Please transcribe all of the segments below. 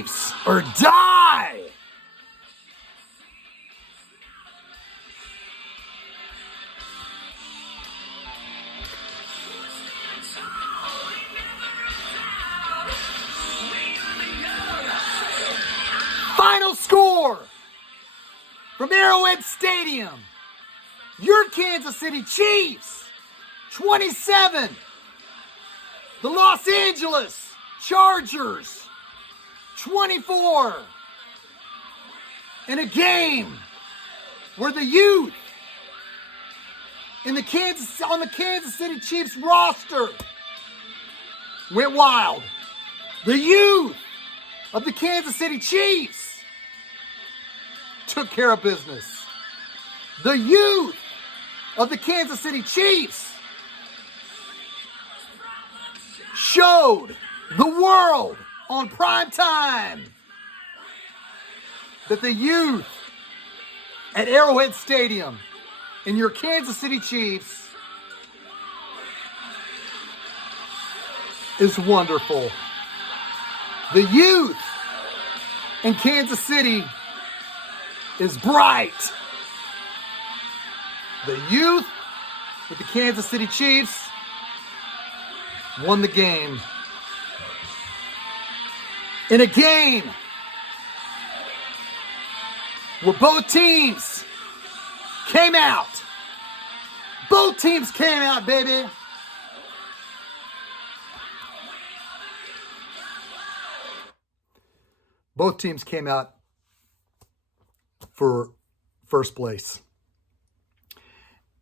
Chiefs or die. Final score from Arrowhead Stadium. Your Kansas City Chiefs, 27. The Los Angeles Chargers, 24. In a game where the youth on the Kansas City Chiefs roster went wild. The youth of the Kansas City Chiefs took care of business. The youth of the Kansas City Chiefs showed the world on prime time that the youth at Arrowhead Stadium and your Kansas City Chiefs is wonderful. The youth in Kansas City is bright. The youth with the Kansas City Chiefs won the game. In a game where both teams came out. Both teams came out, baby. Both teams came out for first place.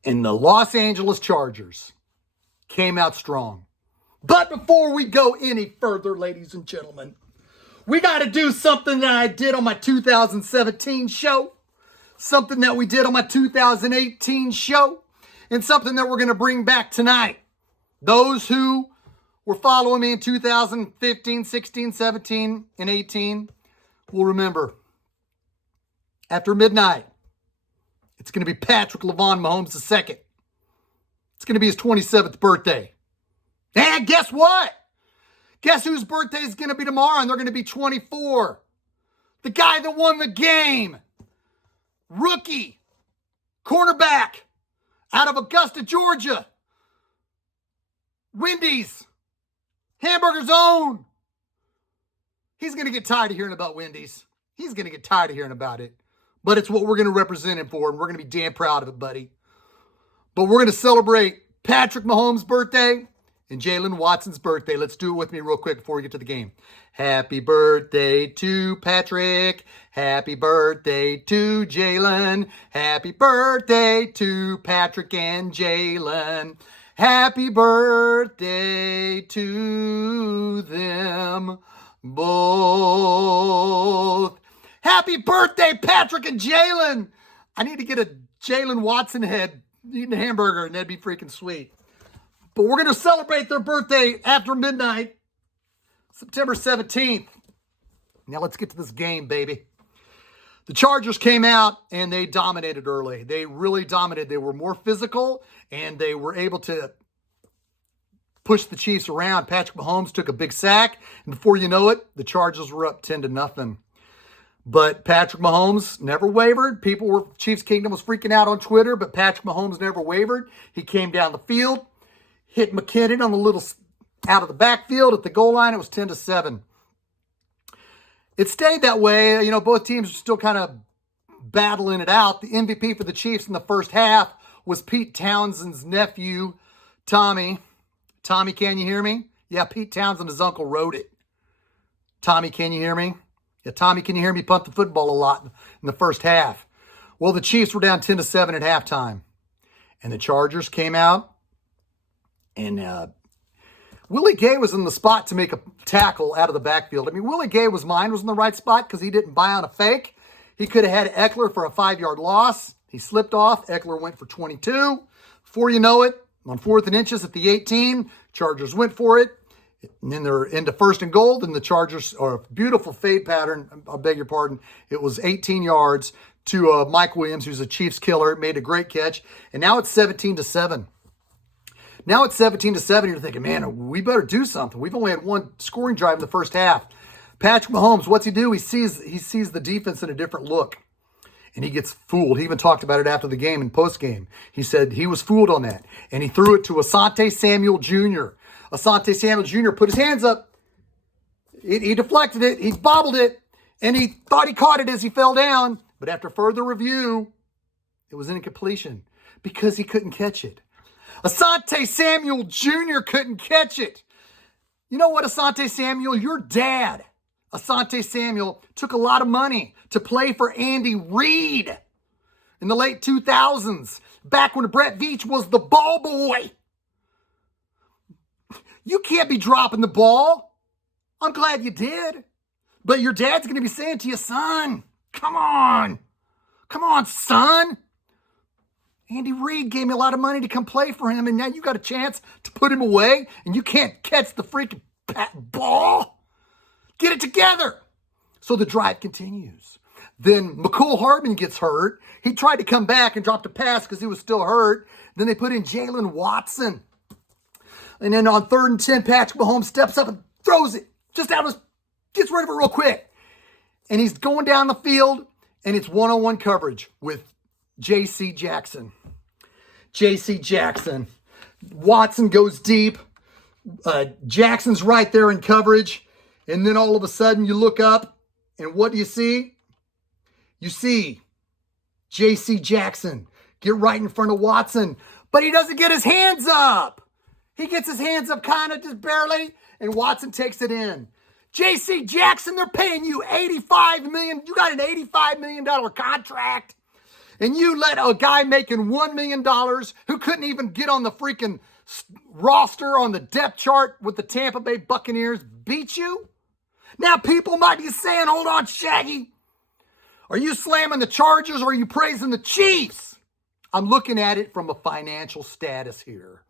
And the Los Angeles Chargers came out strong. But before we go any further, ladies and gentlemen, we got to do something that I did on my 2017 show, something that we did on my 2018 show, and something that we're going to bring back tonight. Those who were following me in 2015, 16, 17, and 18 will remember. After midnight, it's going to be Patrick Mahomes II. It's going to be his 27th birthday. And guess what? Guess whose birthday is going to be tomorrow? And they're going to be 24. The guy that won the game. Rookie. Cornerback. Out of Augusta, Georgia. Wendy's. Hamburger's own. He's going to get tired of hearing about Wendy's. He's going to get tired of hearing about it. But it's what we're going to represent him for, and we're going to be damn proud of it, buddy. But we're going to celebrate Patrick Mahomes' birthday and Jaylen Watson's birthday. Let's do it with me real quick before we get to the game. Happy birthday to Patrick. Happy birthday to Jaylen. Happy birthday to Patrick and Jaylen. Happy birthday to them both. Happy birthday, Patrick and Jaylen. I need to get a Jaylen Watson head eating a hamburger, and that'd be freaking sweet. But we're going to celebrate their birthday after midnight, September 17th. Now let's get to this game, baby. The Chargers came out, and they dominated early. They really dominated. They were more physical, and they were able to push the Chiefs around. Patrick Mahomes took a big sack, and before you know it, the Chargers were up 10-0. But Patrick Mahomes never wavered. Chiefs Kingdom was freaking out on Twitter, but Patrick Mahomes never wavered. He came down the field, hit McKinnon on the little out of the backfield at the goal line. It was 10-7. It stayed that way. You know, both teams were still kind of battling it out. The MVP for the Chiefs in the first half was Pete Townsend's nephew, Tommy. Tommy, can you hear me? Yeah, Pete Townsend, his uncle, wrote it. Tommy, can you hear me? Yeah, Tommy, can you hear me punt the football a lot in the first half? Well, the Chiefs were down 10-7 at halftime. And the Chargers came out. And Willie Gay was in the spot to make a tackle out of the backfield. I mean, Willie Gay was in the right spot because he didn't buy on a fake. He could have had Eckler for a 5-yard loss. He slipped off. Eckler went for 22. Before you know it, on 4th and inches at the 18, Chargers went for it. And then they're into 1st and goal, and the Chargers, or a beautiful fade pattern, I beg your pardon, it was 18 yards to Mike Williams, who's a Chiefs killer, made a great catch, and now it's 17-7. Now it's 17-7, you're thinking, man, we better do something. We've only had one scoring drive in the first half. Patrick Mahomes, what's he do? He sees the defense in a different look. And he gets fooled. He even talked about it after the game and postgame. He said he was fooled on that. And he threw it to Asante Samuel Jr. Asante Samuel Jr. put his hands up. He deflected it. He bobbled it. And he thought he caught it as he fell down. But after further review, it was an incompletion because he couldn't catch it. Asante Samuel Jr. couldn't catch it. You know what, Asante Samuel? Your dad, Asante Samuel, took a lot of money to play for Andy Reid in the late 2000s, back when Brett Veach was the ball boy. You can't be dropping the ball. I'm glad you did. But your dad's going to be saying to you, son, come on. Come on, son. Andy Reid gave me a lot of money to come play for him, and now you got a chance to put him away, and you can't catch the freaking ball? Get it together. So the drive continues. Then McCole Hardman gets hurt. He tried to come back and dropped a pass because he was still hurt. Then they put in Jaylen Watson. And then on 3rd and 10, Patrick Mahomes steps up and throws it. Just out of his, gets rid of it real quick. And he's going down the field, and it's one-on-one coverage with J.C. Jackson. J.C. Jackson. Watson goes deep. Jackson's right there in coverage. And then all of a sudden you look up, and what do you see? You see J.C. Jackson get right in front of Watson, but he doesn't get his hands up. He gets his hands up kind of just barely, and Watson takes it in. J.C. Jackson, they're paying you $85 million. You got an $85 million contract, and you let a guy making $1 million who couldn't even get on the freaking roster on the depth chart with the Tampa Bay Buccaneers beat you? Now people might be saying, hold on, Shaggy. Are you slamming the Chargers or are you praising the Chiefs? I'm looking at it from a financial status here.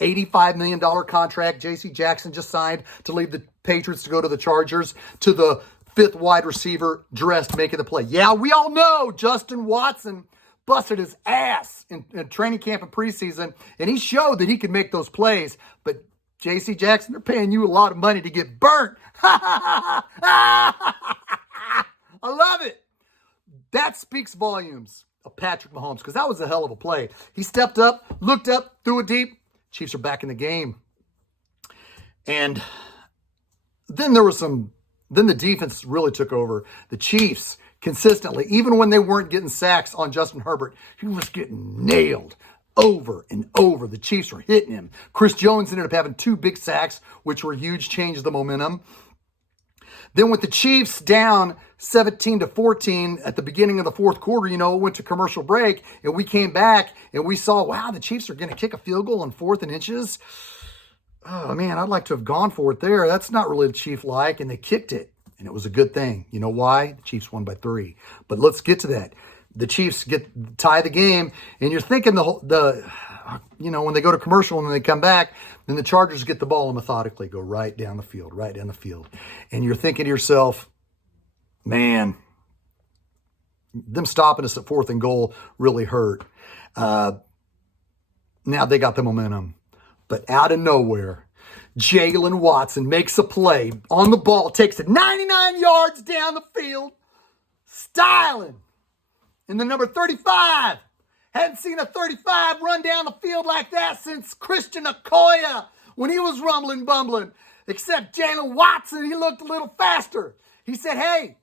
$85 million contract J.C. Jackson just signed to leave the Patriots to go to the Chargers, to the 5th wide receiver dressed making the play. Yeah, we all know Justin Watson busted his ass in training camp and preseason, and he showed that he could make those plays. But J.C. Jackson, they're paying you a lot of money to get burnt. I love it. That speaks volumes of Patrick Mahomes, because that was a hell of a play. He stepped up, looked up, threw it deep. Chiefs are back in the game. And then then the defense really took over. The Chiefs consistently, even when they weren't getting sacks on Justin Herbert, he was getting nailed over and over. The Chiefs were hitting him. Chris Jones ended up having 2 big sacks, which were huge, changed the momentum. Then with the Chiefs down 17-14 at the beginning of the 4th quarter, it went to commercial break, and we came back and we saw, wow, the Chiefs are going to kick a field goal on 4th and inches. Oh man, I'd like to have gone for it there. That's not really the Chief-like, and they kicked it, and it was a good thing. You know why? The Chiefs won by 3. But let's get to that. The Chiefs tie the game, and you're thinking when they go to commercial and then they come back, then the Chargers get the ball and methodically go right down the field. And you're thinking to yourself, man, them stopping us at 4th and goal really hurt. Now they got the momentum. But out of nowhere, Jaylen Watson makes a play on the ball, takes it 99 yards down the field, styling. And the number 35, hadn't seen a 35 run down the field like that since Christian Okoye when he was rumbling, bumbling. Except Jaylen Watson, he looked a little faster. He said, hey,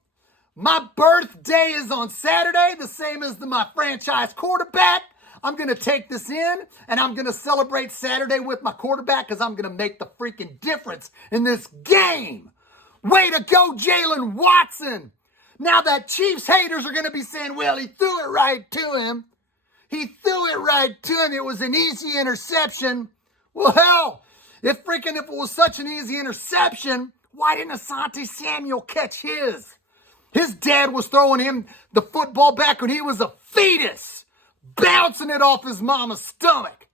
my birthday is on Saturday, the same as my franchise quarterback. I'm going to take this in, and I'm going to celebrate Saturday with my quarterback because I'm going to make the freaking difference in this game. Way to go, Jaylen Watson. Now that Chiefs haters are going to be saying, well, he threw it right to him. He threw it right to him. It was an easy interception. Well, hell, if it was such an easy interception, why didn't Asante Samuel catch his? His dad was throwing him the football back when he was a fetus, bouncing it off his mama's stomach.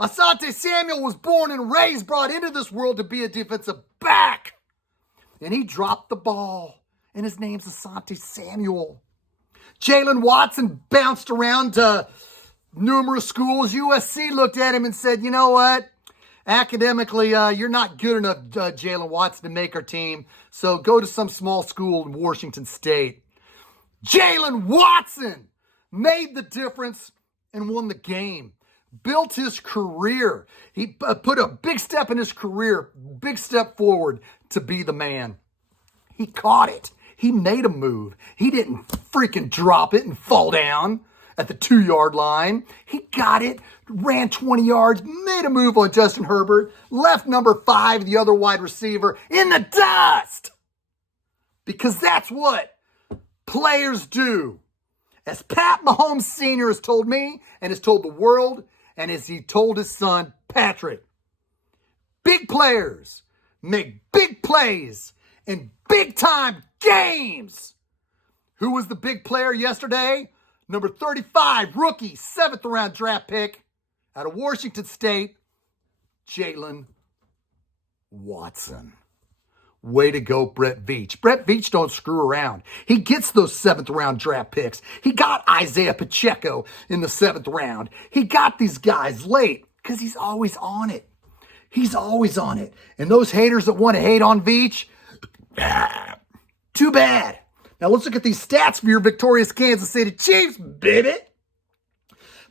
Asante Samuel was born and raised, brought into this world to be a defensive back. And he dropped the ball, and his name's Asante Samuel. Jaylen Watson bounced around to numerous schools. USC looked at him and said, you know what? Academically, you're not good enough, Jaylen Watson, to make our team. So go to some small school in Washington State. Jaylen Watson made the difference and won the game. Built his career. He put a big step in his career, big step forward to be the man. He caught it. He made a move. He didn't freaking drop it and fall down at the 2-yard line. He got it, ran 20 yards, made a move on Justin Herbert, left number 5, the other wide receiver, in the dust. Because that's what players do. As Pat Mahomes Sr. has told me and has told the world, and as he told his son, Patrick, big players make big plays in big-time games. Who was the big player yesterday? Number 35, rookie, 7th-round draft pick out of Washington State, Jaylen Watson. Way to go, Brett Veach. Brett Veach don't screw around. He gets those 7th-round draft picks. He got Isaiah Pacheco in the 7th round. He got these guys late because he's always on it. He's always on it. And those haters that want to hate on Veach, too bad. Now let's look at these stats for your victorious Kansas City Chiefs, baby.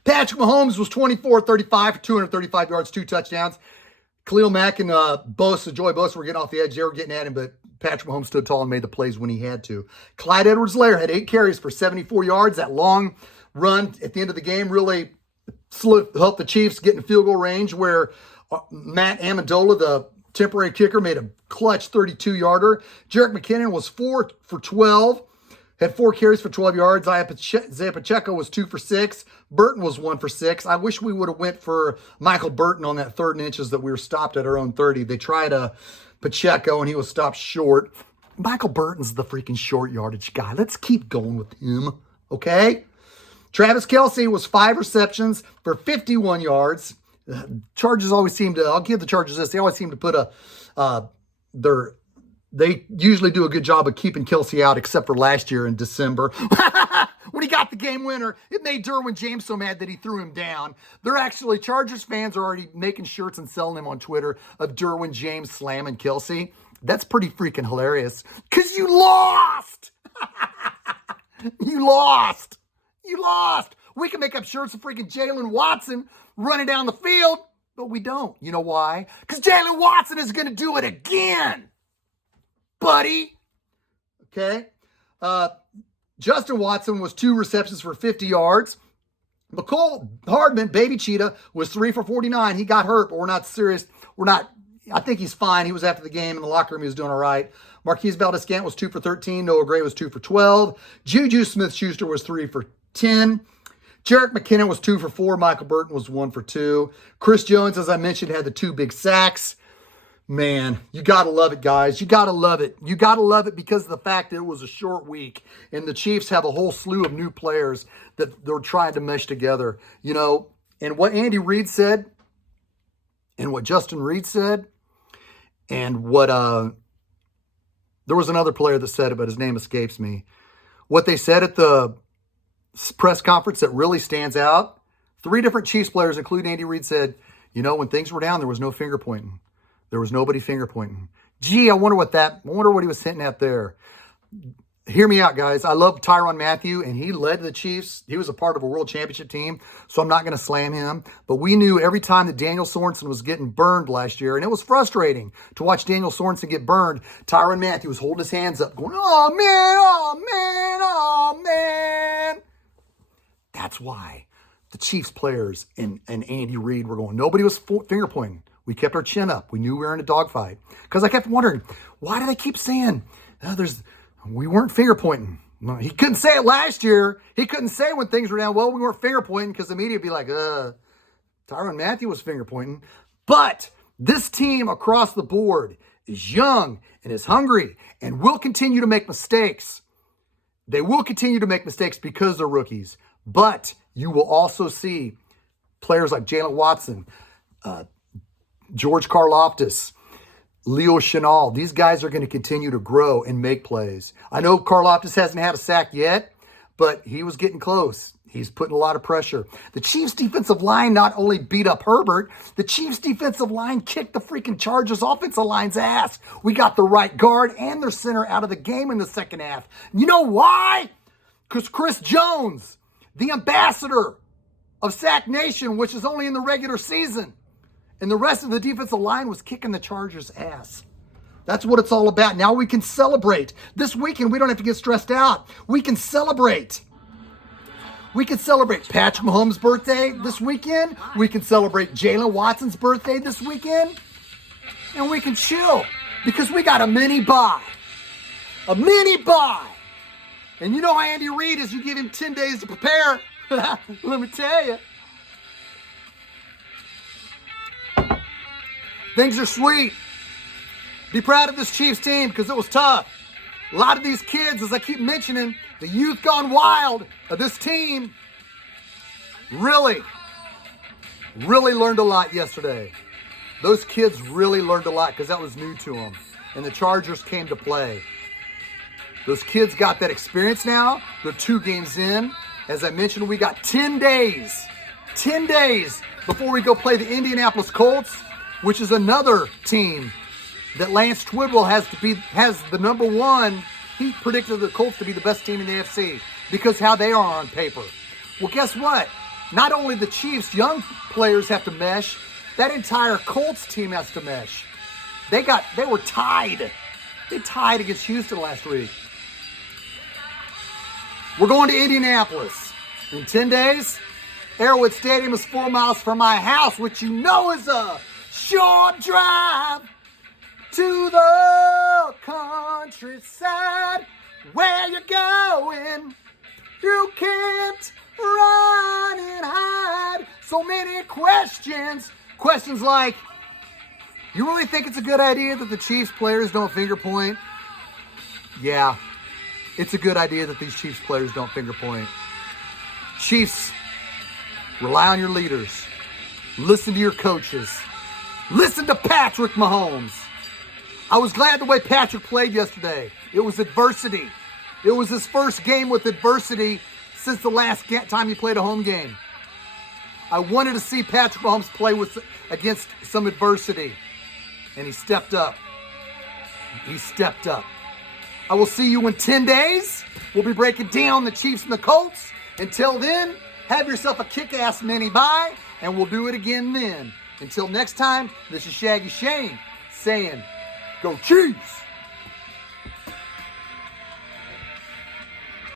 Patrick Mahomes was 24-35 for 235 yards, 2 touchdowns. Khalil Mack and Joey Bosa were getting off the edge. They were getting at him, but Patrick Mahomes stood tall and made the plays when he had to. Clyde Edwards-Helaire had 8 carries for 74 yards. That long run at the end of the game really helped the Chiefs get in field goal range, where Matt Amendola, the temporary kicker, made a clutch 32-yarder. Jerick McKinnon was 4 for 12. Had 4 carries for 12 yards. Isaiah Pacheco was 2 for 6. Burton was 1 for 6. I wish we would have went for Michael Burton on that 3rd and inches that we were stopped at our own 30. They tried Pacheco, and he was stopped short. Michael Burton's the freaking short yardage guy. Let's keep going with him, okay? Travis Kelce was 5 receptions for 51 yards. Chargers always seem to, I'll give the Chargers this, they always seem to put they usually do a good job of keeping Kelce out, except for last year in December. When he got the game winner, it made Derwin James so mad that he threw him down. Chargers fans are already making shirts and selling them on Twitter of Derwin James slamming Kelce. That's pretty freaking hilarious. Because you lost! You lost! You lost! We can make up shirts of freaking Jaylen Watson running down the field, but we don't. You know why? Because Jaylen Watson is going to do it again, buddy. Okay? Justin Watson was 2 receptions for 50 yards. McCole Hardman, Baby Cheetah, was 3 for 49. He got hurt, but we're not serious. I think he's fine. He was after the game in the locker room. He was doing all right. Marquise Valdez-Scantling was 2 for 13. Noah Gray was 2 for 12. Juju Smith-Schuster was 3 for 10. Jerick McKinnon was 2 for 4. Michael Burton was 1 for 2. Chris Jones, as I mentioned, had the 2 big sacks. Man, you got to love it, guys. You got to love it. You got to love it because of the fact that it was a short week, and the Chiefs have a whole slew of new players that they're trying to mesh together. You know, and what Andy Reid said, and what Justin Reid said, and what there was another player that said it, but his name escapes me. What they said at the press conference that really stands out, 3 different Chiefs players, including Andy Reid, said, you know, when things were down, there was no finger pointing. There was nobody finger pointing. Gee, I wonder what he was hinting at there. Hear me out, guys. I love Tyrann Mathieu, and he led the Chiefs. He was a part of a world championship team, so I'm not going to slam him. But we knew every time that Daniel Sorensen was getting burned last year, and it was frustrating to watch Daniel Sorensen get burned, Tyrann Mathieu was holding his hands up, going, oh, man, oh, man, oh, man. That's why the Chiefs players and Andy Reid were going, nobody was finger pointing. We kept our chin up. We knew we were in a dogfight. Because I kept wondering, why do they keep saying, we weren't finger pointing? No, he couldn't say it last year. He couldn't say when things were down, well, we weren't finger pointing, because the media would be like, Tyrann Mathieu was finger pointing. But this team across the board is young and is hungry and will continue to make mistakes. They will continue to make mistakes because they're rookies. But you will also see players like Jaylen Watson, George Karlaftis, Leo Chenal. These guys are going to continue to grow and make plays. I know Karlaftis hasn't had a sack yet, but he was getting close. He's putting a lot of pressure. The Chiefs' defensive line not only beat up Herbert, the Chiefs' defensive line kicked the freaking Chargers' offensive line's ass. We got the right guard and their center out of the game in the second half. You know why? Because Chris Jones, the ambassador of Sack Nation, which is only in the regular season, and the rest of the defensive line was kicking the Chargers' ass. That's what it's all about. Now we can celebrate. This weekend, we don't have to get stressed out. We can celebrate. We can celebrate Patrick Mahomes' birthday this weekend. We can celebrate Jaylen Watson's birthday this weekend. And we can chill because we got a mini bye. A mini bye. And you know how Andy Reid is. You give him 10 days to prepare. Let me tell you. Things are sweet. Be proud of this Chiefs team because it was tough. A lot of these kids, as I keep mentioning, the youth gone wild of this team really learned a lot yesterday. Those kids really learned a lot because that was new to them. And the Chargers came to play. Those kids got that experience now. They're 2 games in. As I mentioned, we got 10 days before we go play the Indianapolis Colts, which is another team that Lance Twidwell has the number 1. He predicted the Colts to be the best team in the AFC because how they are on paper. Well, guess what? Not only the Chiefs' young players have to mesh, that entire Colts team has to mesh. They were tied. They tied against Houston last week. We're going to Indianapolis in 10 days. Arrowhead Stadium is 4 miles from my house, which you know is a short drive to the countryside. Where you going? You can't run and hide. So many questions. Questions like, you really think it's a good idea that the Chiefs players don't finger point? Yeah, it's a good idea that these Chiefs players don't finger point. Chiefs, rely on your leaders. Listen to your coaches. Listen to Patrick Mahomes. I was glad the way Patrick played yesterday. It was adversity. It was his first game with adversity since the last time he played a home game. I wanted to see Patrick Mahomes play against some adversity. And he stepped up. He stepped up. I will see you in 10 days. We'll be breaking down the Chiefs and the Colts. Until then, have yourself a kick-ass mini-bye, and we'll do it again then. Until next time, this is Shaggyshane saying, Go Chiefs!